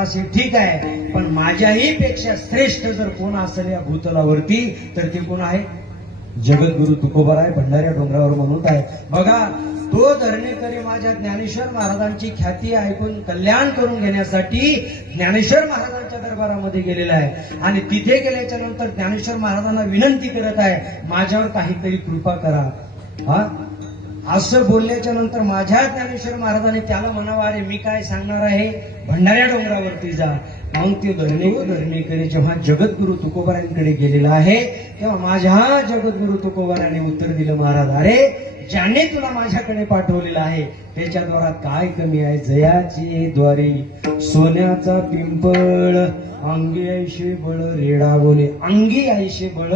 असे ठीक आहे, पण माझ्याही पेक्षा श्रेष्ठ जर कोण असेल या भूतलावरती तर ते कोण आहे? जगद्गुरु तुकोबाराय भंडाऱ्या डोंगरावर म्हणून आहे. बघा, तो धरणेकरी माझ्या ज्ञानेश्वर महाराजांची ख्याती ऐकून कल्याण करून घेण्यासाठी ज्ञानेश्वर महाराजांच्या दरबारामध्ये गेलेला आहे आणि तिथे गेल्याच्या नंतर ज्ञानेश्वर महाराजांना विनंती करत आहे, माझ्यावर काहीतरी कृपा करा. हा, असं बोलल्याच्या नंतर माझ्या ज्ञानेश्वर महाराजांनी त्याला म्हणावं, अरे मी काय सांगणार आहे, भंडाऱ्या डोंगरावरती जा. मग ते धरणेकरी जेव्हा जगद्गुरु तुकोबारांकडे गेलेला आहे तेव्हा माझ्या जगद्गुरु तुकोबारांनी उत्तर दिलं, महाराज, अरे ज्याने तुला माझ्याकडे पाठवलेलं आहे त्याच्या द्वारा काय कमी आहे? जयाची द्वारी सोन्याचा पिंपळ, अंगी ऐशे बळ रेडा बोले, अंगी ऐशे बळ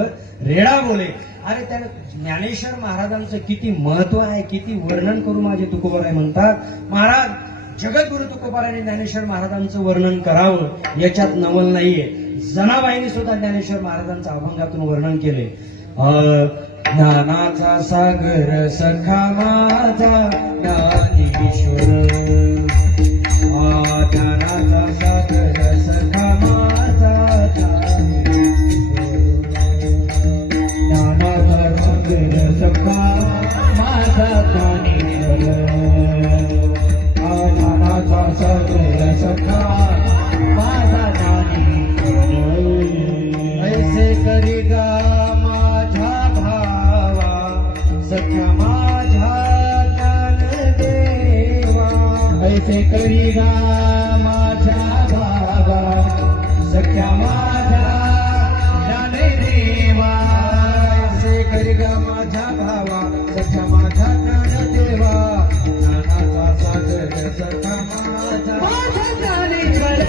रेडा बोले. अरे त्या ज्ञानेश्वर महाराजांचं किती महत्व आहे, किती वर्णन करू माझे तुकोबाराय म्हणतात. महाराज, जगद्गुरु तुकोबारायांनी ज्ञानेश्वर महाराजांचं वर्णन करावं याच्यात नवल नाहीये. जनाबाईंनी सुद्धा ज्ञानेश्वर महाराजांचं अभंगातून वर्णन केले. ज्ञानाचा सागर सखा माझा ज्ञानेश्वर, ज्ञानाचा सागर सखा माझा ज्ञानेश्वर, ज्ञानाचा सागर सखा माझा ज्ञानेश्वर, ज्ञानाचा सागर सखा माझा ज्ञानेश्वर. ऐसे करी गा माझा भावा सख्या माझ्या ज्ञानदेवा, ऐसे करी गा माझ्या भावा सख्या माझ्या ज्ञानदेवा, ऐसे करी गा माझ्या भावा सख्या माझ्या ज्ञानदेवा, ज्ञानाचा सागर सखा माझा ज्ञानेश्वर,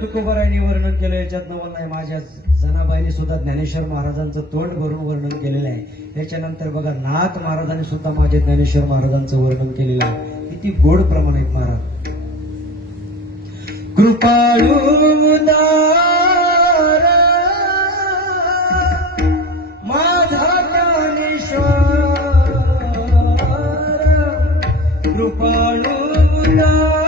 तुकोबारायांनी वर्णन केलं याच्यात नवल नाही. माझ्या जनाबाईंनी सुद्धा ज्ञानेश्वर महाराजांचं तोंड भरून वर्णन केलेलं आहे. त्याच्यानंतर बघा, नाथ महाराजांनी सुद्धा माझ्या ज्ञानेश्वर महाराजांचं वर्णन केलेलं आहे. किती गोड प्रमाण आहेत महाराज. कृपाळू उदार माझा ज्ञानेश्वर, कृपाळू उदार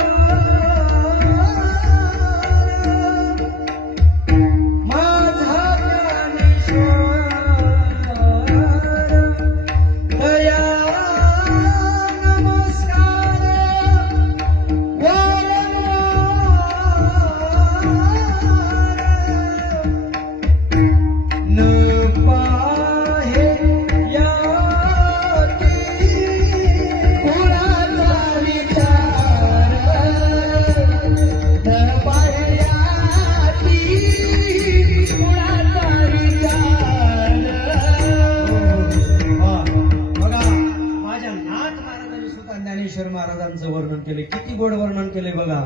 महाराजांचं वर्णन केले. किती गोड वर्णन केले बघा.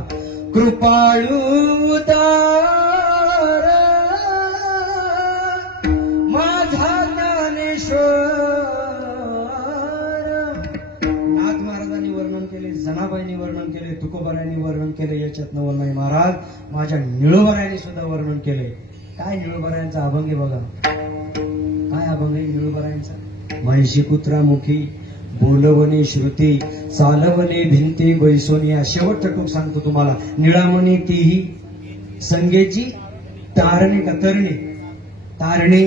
कृपाळू उदार माझा ज्ञानेश्वर, नाथ महाराजांनी वर्णन केले, जनाबाईंनी वर्णन केले, तुकोबारायांनी वर्णन केले, याच्यात नवल नाही. महाराज, माझ्या निळोबारायांनी सुद्धा वर्णन केले. काय निळोबारायांचा अभंग आहे बघा. काय अभंग आहे निळोबारायांचा? महिषी कुत्रामुखी बोलवणे श्रुती चालवणे भिंती बैसोनी. शेवट टटूक सांगतो तुम्हाला. निळामणी तीही संगेची तारणे कतरणे, तारणे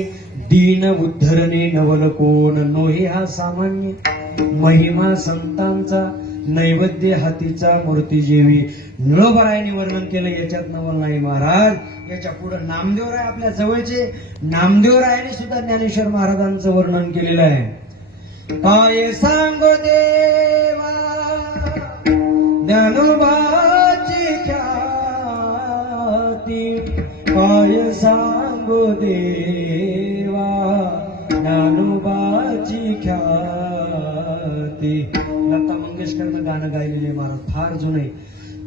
दीन उद्धरणे नवल कोण नोहे हा सामान्य. महिमा संतांचा नैवेद्य हातीचा मूर्ती जेवी. निळोबारायांनी वर्णन केलं, याच्यात नवल नाही. महाराज, याच्या पुढे नामदेवराय आपल्या जवळचे, नामदेवरायांनी सुद्धा ज्ञानेश्वर महाराजांचं वर्णन केलेलं आहे. काय सांगो देवा ज्ञानोबाची ख्याती, काय सांगो देवा ज्ञानोबाची ख्याती. लता मंगेशकरनं गाणं गायलेले महाराज, फार जुने.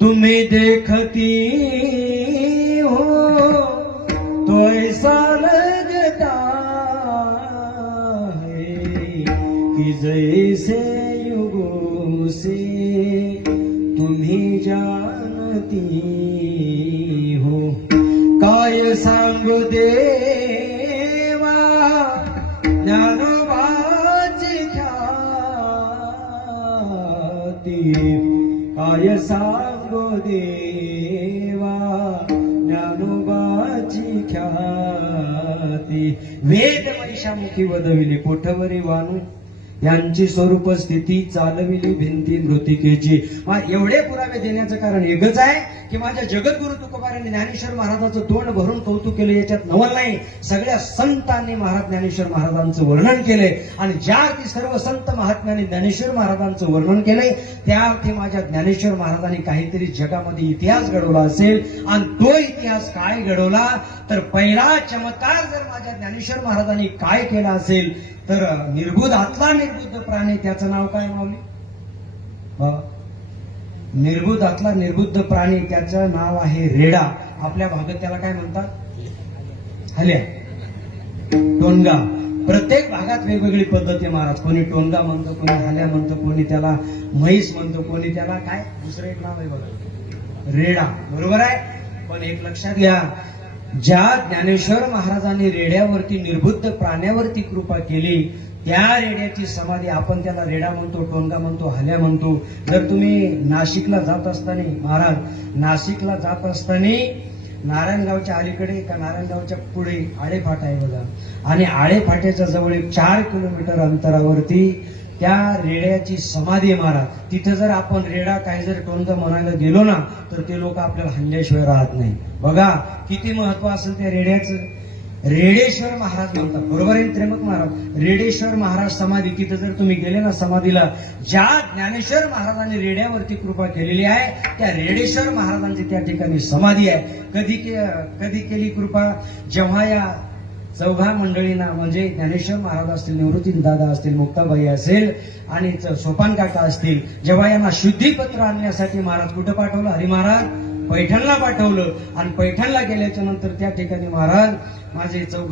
तुम्ही देखती हो तो ऐसा लगता है, कि जैसे युगों से तुम्ही जानती हो, काय सांगू देवा ज्ञानोबाची ख्याती, काय सांगू देवा ज्ञानोबाची ख्याती. वेद महिषामुखी वदविली पोठवरी वानू, यांची स्वरूप स्थिती चालविली भिंती मृतिकेची. एवढे पुरावे देण्याचं कारण एकच आहे की माझ्या जगद्गुरु तुकोबारांनी ज्ञानेश्वर महाराजांचं तोंड भरून कौतुक केलं, याच्यात नवल नाही. सगळ्या संतांनी महाराज ज्ञानेश्वर महाराजांचं वर्णन केलंय आणि ज्या अर्थी सर्व संत महात्म्यांनी ज्ञानेश्वर महाराजांचं वर्णन केलंय त्या अर्थी माझ्या ज्ञानेश्वर महाराजांनी काहीतरी जगामध्ये इतिहास घडवला असेल. आणि तो इतिहास काय घडवला तर पहिला चमत्कार जर माझ्या ज्ञानेश्वर महाराजांनी काय केला असेल तर निर्बुधातला निर्बुद्ध प्राणी, त्याचं नाव काय माऊली? निर्बुधातला निर्बुद्ध प्राणी, त्याचं नाव आहे रेडा. आपल्या भागात त्याला काय म्हणतात? हल्या, टोनगा. प्रत्येक भागात वेगवेगळी पद्धत आहे महाराज. कोणी टोनगा म्हणतो, कोणी हल्या म्हणतो, कोणी त्याला म्हैस म्हणतो, कोणी त्याला काय दुसरं एक नाव आहे बघा, रेडा. बरोबर आहे. पण एक लक्षात घ्या, ज्या ज्ञानेश्वर महाराजांनी रेड्यावरती निर्बुद्ध प्राण्यावरती कृपा केली त्या रेड्याची समाधी, आपण त्याला रेडा म्हणतो, टोनगा म्हणतो, हल्या म्हणतो. जर तुम्ही नाशिकला जात असताना, महाराज नाशिकला जात असताना नारायणगावच्या अलीकडे का नारायणगावच्या पुढे आळेफाटा आहे बघा, आणि आळेफाट्याच्या जवळ 4 किलोमीटर अंतरावरती त्या रेड्याची समाधी आहे महाराज. तिथं जर आपण रेडा काय जर टोनगा म्हणायला गेलो ना तर ते लोक आपल्याला हल्ल्याशिवाय राहत नाही. बघा किती महत्व असेल त्या रेड्याचं. रेडेश्वर महाराज म्हणतात, बरोबर आहे त्र्यंबक महाराज? रेडेश्वर महाराज समाधी, तिथं जर तुम्ही गेले ना समाधीला, ज्या ज्ञानेश्वर महाराजांनी रेड्यावरती कृपा केलेली आहे त्या रेडेश्वर महाराजांची त्या ठिकाणी समाधी आहे. कधी केली कृपा? जेव्हा या चौघा मंडळींना म्हणजे ज्ञानेश्वर महाराज असतील, निवृत्ती दादा असतील, मुक्ताबाई असेल आणि सोपान काका असतील, जेव्हा यांना शुद्धीपत्र आणण्यासाठी महाराज कुठं पाठवलं? हरिमहाराज पैठणला पाठवलं. आणि पैठणला गेल्याच्या नंतर त्या ठिकाणी महाराज माझे 4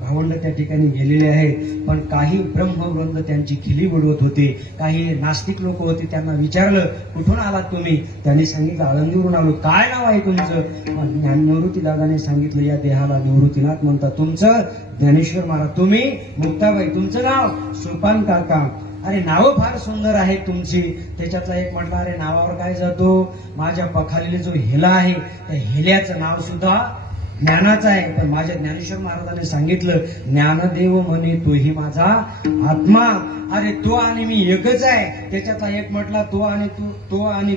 भावंड त्या ठिकाणी गेलेले आहेत. पण काही ब्रह्मवृंद त्यांची खिली उडवत होते, काही नास्तिक लोक होते. त्यांना विचारलं कुठून आलात तुम्ही? त्यांनी सांगितलं आळंदीवरून आलो. काय नाव आहे तुमचं? निवृत्ती दादाने सांगितलं या देहाला निवृत्तीनाथ म्हणतात. तुमचं? ज्ञानेश्वर महाराज. तुम्ही? मुक्ताबाई. तुमचं नाव? सोपान काका. अरे नावं फार सुंदर आहेत तुमची. त्याच्यातला एक म्हटला, अरे नावावर काय जातो? माझ्या पखालीला जो हेला आहे त्या हेल्याचं नाव सुद्धा ज्ञानाचं आहे. पण माझ्या ज्ञानेश्वर महाराजांनी सांगितलं ज्ञानदेव म्हणे तोही माझा आत्मा. अरे तो आणि मी एकच आहे. त्याच्यातला एक म्हटला तो आणि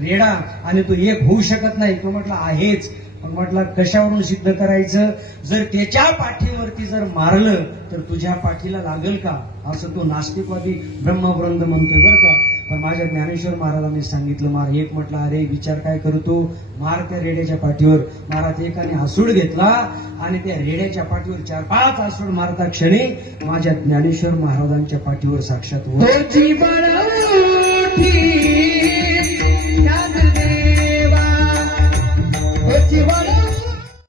रेडा आणि तो एक होऊ शकत नाही. तो म्हटला आहेच. पण म्हटलं कशावरून सिद्ध करायचं? जर त्याच्या पाठीवरती जर मारलं तर तुझ्या पाठीला लागल का? असं तो नास्तिकवादी ब्रह्मवृंद म्हणतोय बरं का. पण माझ्या ज्ञानेश्वर महाराजांनी सांगितलं, मार. एक म्हटलं अरे विचार काय करतो, मार त्या रेड्याच्या पाठीवर. महाराज एकाने आसूड घेतला आणि त्या रेड्याच्या पाठीवर 4-5 आसूड मारता क्षणी माझ्या ज्ञानेश्वर महाराजांच्या पाठीवर साक्षात